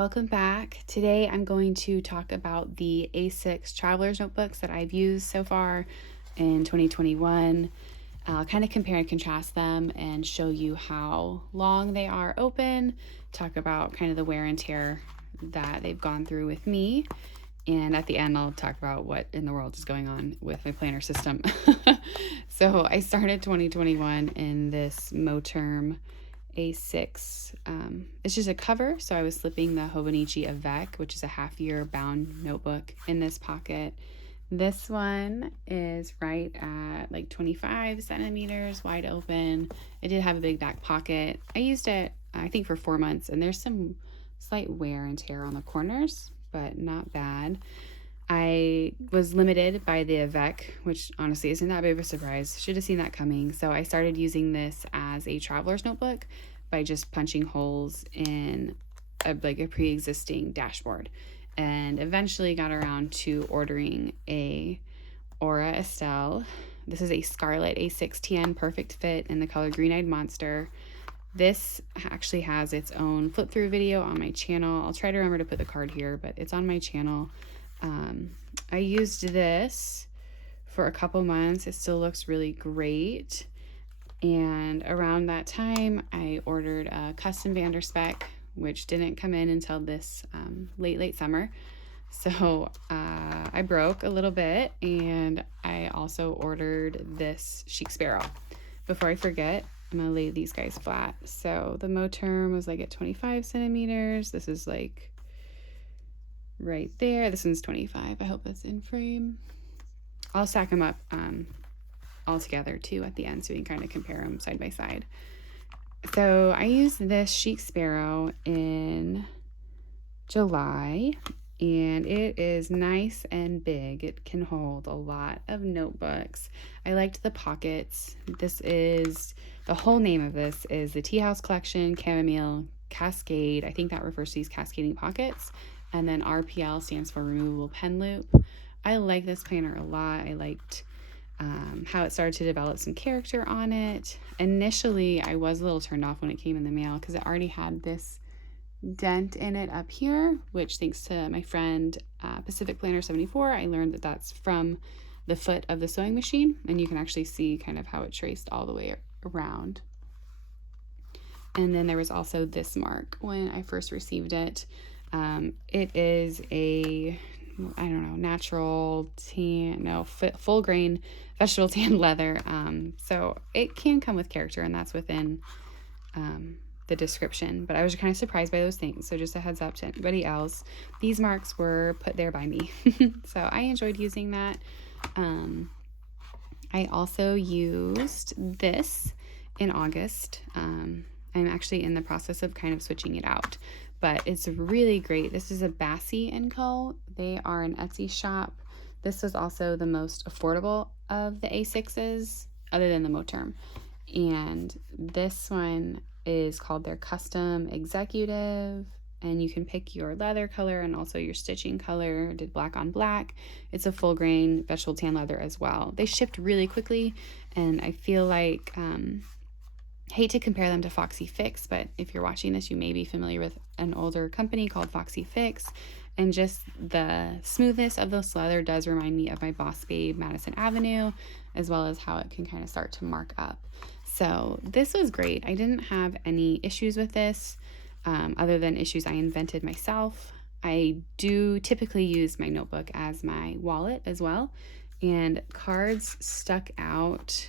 Welcome back. Today I'm going to talk about the A6 Traveler's Notebooks that I've used so far in 2021. I'll kind of compare and contrast them and show you how long they are open, talk about kind of the wear and tear that they've gone through with me, and at the end I'll talk about what in the world is going on with my planner system. So I started 2021 in this Moterm A6. It's just a cover, so I was slipping the Hobonichi Avec, which is a half-year bound notebook, in this pocket. This one is right at like 25 centimeters wide open. It did have a big back pocket. I used it, I think, for 4 months, and there's some slight wear and tear on the corners, but not bad. I was limited by the Avec, which honestly isn't that big of a surprise. Should have seen that coming. So I started using this as a traveler's notebook by just punching holes in a pre-existing dashboard, and eventually got around to ordering a Aura Estelle. This is a Scarlet A6TN Perfect Fit in the color Green Eyed Monster. This actually has its own flip through video on my channel. I'll try to remember to put the card here, but it's on my channel. I used this for a couple months. It still looks really great. And around that time, I ordered a custom Spek, which didn't come in until this late summer. So I broke a little bit, and I also ordered this Chic Sparrow. Before I forget, I'm gonna lay these guys flat. So the Moterm was like at 25 centimeters. This is like right there. This one's 25. I hope that's in frame. I'll stack them up all together too at the end, so you can kind of compare them side by side. So I used this Chic Sparrow in July, and it is nice and big. It can hold a lot of notebooks. I liked the pockets. This is, the whole name of this is the Tea House Collection Chamomile Cascade. I think that refers to these cascading pockets. And then RPL stands for Removable Pen Loop. I like this planner a lot. I liked how it started to develop some character on it. Initially, I was a little turned off when it came in the mail because it already had this dent in it up here, which, thanks to my friend Pacific Planner 74, I learned that that's from the foot of the sewing machine, and you can actually see kind of how it traced all the way around. And then there was also this mark when I first received it. It is a, I don't know, natural tan, no, full grain vegetable tan leather. So it can come with character, and that's within the description, but I was kind of surprised by those things. So just a heads up to anybody else, these marks were put there by me. So I enjoyed using that. I also used this in August. I'm actually in the process of kind of switching it out, but it's really great. This is a Bassy Co. They are an Etsy shop. This was also the most affordable of the A6s other than the Moterm. And this one is called their Custom Executive, and you can pick your leather color and also your stitching color. Did black on black. It's a full grain vegetable tan leather as well. They shipped really quickly, and I feel like hate to compare them to Foxy Fix, but if you're watching this, you may be familiar with an older company called Foxy Fix, and just the smoothness of this leather does remind me of my Boss Babe Madison Avenue, as well as how it can kind of start to mark up. So this was great. I didn't have any issues with this, other than issues I invented myself. I do typically use my notebook as my wallet as well, and cards stuck out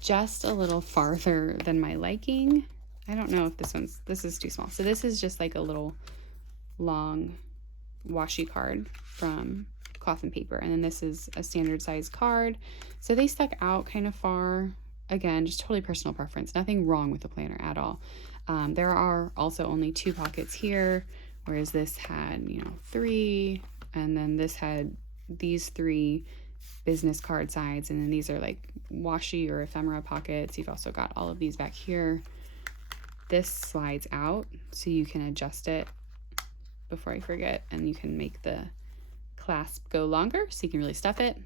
just a little farther than my liking. I don't know if this is too small. So this is just like a little long washi card from Cloth and Paper, and then this is a standard size card. So they stuck out kind of far. Again, just totally personal preference. Nothing wrong with the planner at all. There are also only 2 pockets here, whereas this had, 3, and then this had these 3 business card sides, and then these are like washi or ephemera pockets. You've also got all of these back here. This slides out so you can adjust it before I forget, and you can make the clasp go longer so you can really stuff it.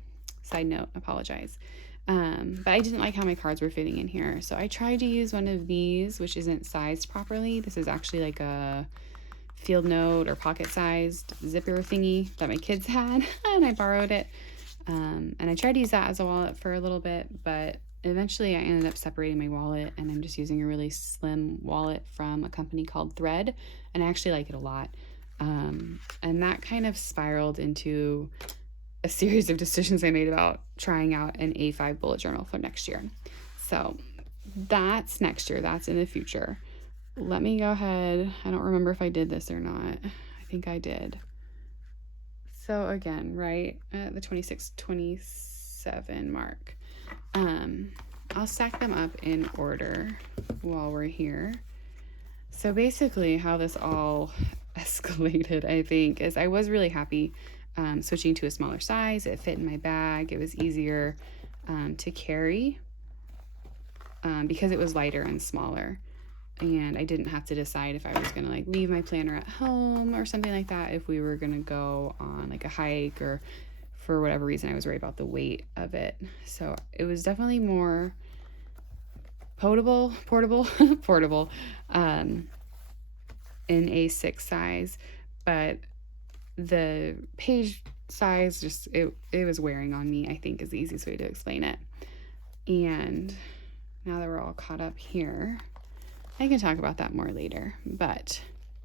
Side note, apologize. But I didn't like how my cards were fitting in here, so I tried to use one of these, which isn't sized properly. This is actually like a field note or pocket sized zipper thingy that my kids had, and I borrowed it. And I tried to use that as a wallet for a little bit, but eventually I ended up separating my wallet, and I'm just using a really slim wallet from a company called Thread, and I actually like it a lot. And that kind of spiraled into a series of decisions I made about trying out an A5 bullet journal for next year. So that's next year. That's in the future. Let me go ahead. I don't remember if I did this or not. I think I did. So again, right at the 26, 27 mark. I'll stack them up in order while we're here. So basically how this all escalated, I think, is I was really happy switching to a smaller size. It fit in my bag. It was easier to carry because it was lighter and smaller. And I didn't have to decide if I was going to like leave my planner at home or something like that, if we were going to go on like a hike, or for whatever reason I was worried about the weight of it. So it was definitely more portable in A6 size, but the page size just it was wearing on me, I think, is the easiest way to explain it. And now that we're all caught up here, I can talk about that more later, but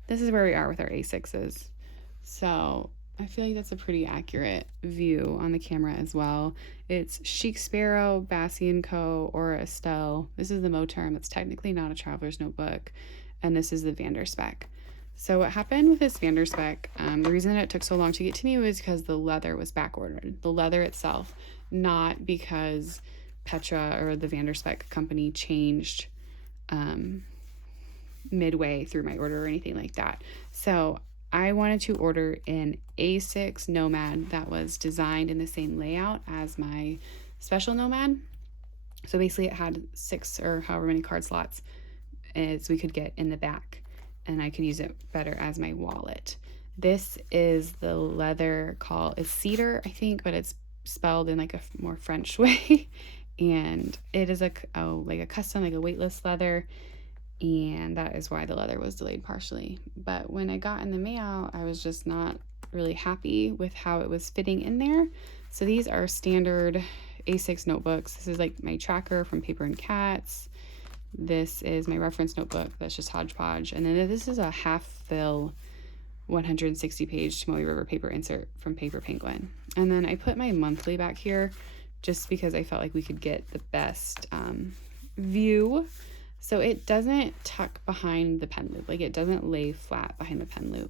this is where we are with our A6s. So I feel like that's a pretty accurate view on the camera as well. It's Chic Sparrow, Bassy Co, or Estelle. This is the Mo term. It's technically not a traveler's notebook. And this is the Spek. So what happened with this Spek, the reason that it took so long to get to me was because the leather was back ordered. The leather itself, not because Petra or the Spek company changed midway through my order or anything like that. So I wanted to order an A6 Nomad that was designed in the same layout as my special Nomad. So basically it had 6 or however many card slots as we could get in the back, and I could use it better as my wallet. This is the leather called, it's cedar, I think, but it's spelled in like a more French way. And it is like a custom, like a weightless leather. And that is why the leather was delayed partially. But when I got in the mail, I was just not really happy with how it was fitting in there. So these are standard A6 notebooks. This is like my tracker from Paper and Cats. This is my reference notebook that's just hodgepodge. And then this is a half fill 160 page Tomoe River paper insert from Paper Penguin. And then I put my monthly back here just because I felt like we could get the best view. So it doesn't tuck behind the pen loop, like it doesn't lay flat behind the pen loop.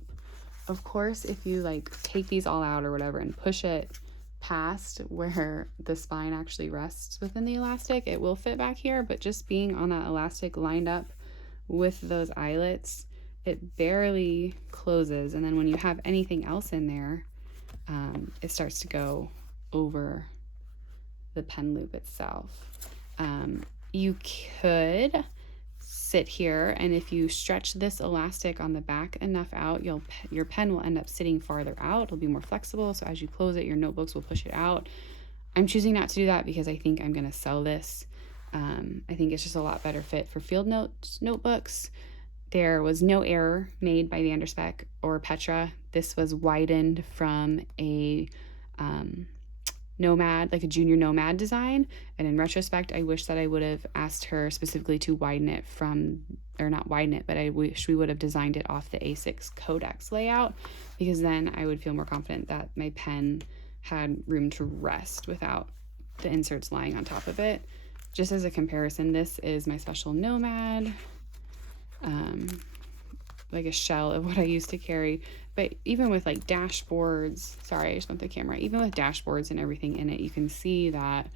Of course, if you like take these all out or whatever and push it past where the spine actually rests within the elastic, it will fit back here, but just being on that elastic lined up with those eyelets, it barely closes. And then when you have anything else in there, it starts to go over the pen loop itself. You could sit here, and if you stretch this elastic on the back enough out, your pen will end up sitting farther out. It'll be more flexible, so as you close it, your notebooks will push it out. I'm choosing not to do that because I think I'm going to sell this. I think it's just a lot better fit for field notebooks. There was no error made by Spek or Petra. This was widened from a Nomad, like a junior Nomad design. And in retrospect, I wish that I would have asked her specifically to widen it from, or not widen it, but I wish we would have designed it off the A6 Codex layout, because then I would feel more confident that my pen had room to rest without the inserts lying on top of it. Just as a comparison, this is my special Nomad, like a shell of what I used to carry. But even with like dashboards, sorry, I just went the camera, even with dashboards and everything in it, you can see that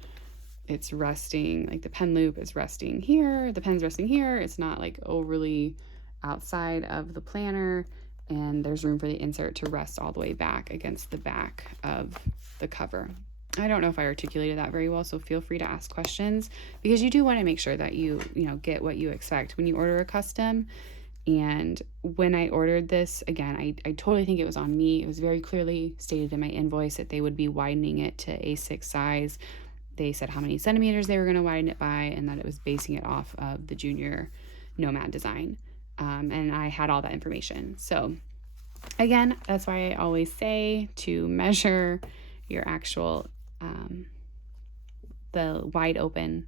it's resting, like the pen loop is resting here, the pen's resting here. It's not like overly outside of the planner, and there's room for the insert to rest all the way back against the back of the cover. I don't know if I articulated that very well, so feel free to ask questions, because you do want to make sure that you get what you expect when you order a custom. And when I ordered this, again, I totally think it was on me. It was very clearly stated in my invoice that they would be widening it to A6 size. They said how many centimeters they were going to widen it by, and that it was basing it off of the junior Nomad design. And I had all that information. So Again, that's why I always say to measure your actual, the wide open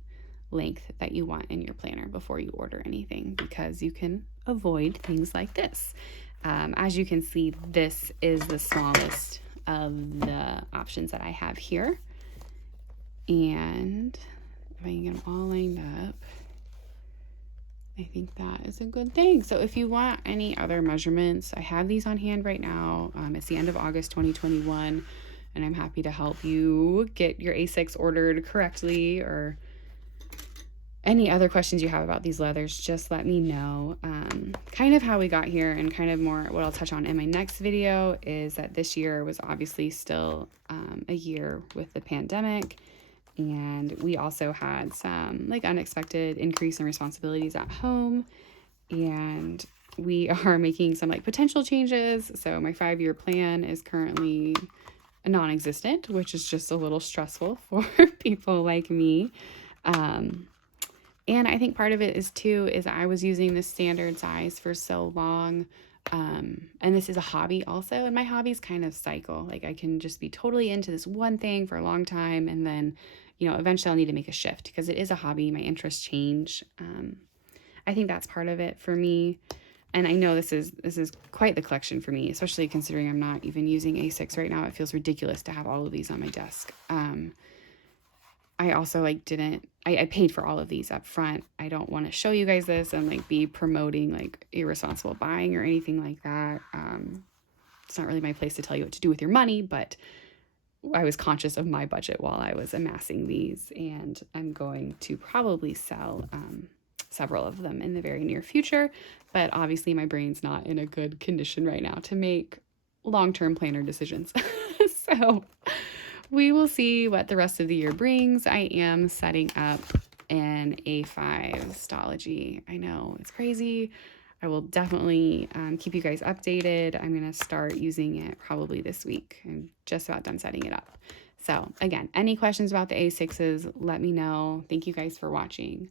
length that you want in your planner before you order anything, because you can avoid things like this. As you can see, this is the smallest of the options that I have here. And if I can get them all lined up, I think that is a good thing. So if you want any other measurements, I have these on hand right now. It's the end of August 2021, and I'm happy to help you get your A6 ordered correctly, or any other questions you have about these leathers, just let me know. Kind of how we got here, and kind of more what I'll touch on in my next video, is that this year was obviously still a year with the pandemic, and we also had some like unexpected increase in responsibilities at home, and we are making some like potential changes. So my 5-year plan is currently non-existent, which is just a little stressful for people like me. And I think part of it is I was using the standard size for so long. And this is a hobby also. And my hobbies kind of cycle. Like I can just be totally into this one thing for a long time. And then, eventually I'll need to make a shift because it is a hobby. My interests change. I think that's part of it for me. And I know this is quite the collection for me, especially considering I'm not even using A6 right now. It feels ridiculous to have all of these on my desk. I also I paid for all of these up front. I don't want to show you guys this and like be promoting like irresponsible buying or anything like that. It's not really my place to tell you what to do with your money, but I was conscious of my budget while I was amassing these, and I'm going to probably sell several of them in the very near future. But obviously my brain's not in a good condition right now to make long-term planner decisions. So we will see what the rest of the year brings. I am setting up an A5 Stology. I know, it's crazy. I will definitely keep you guys updated. I'm going to start using it probably this week. I'm just about done setting it up. So again, any questions about the A6s, let me know. Thank you guys for watching.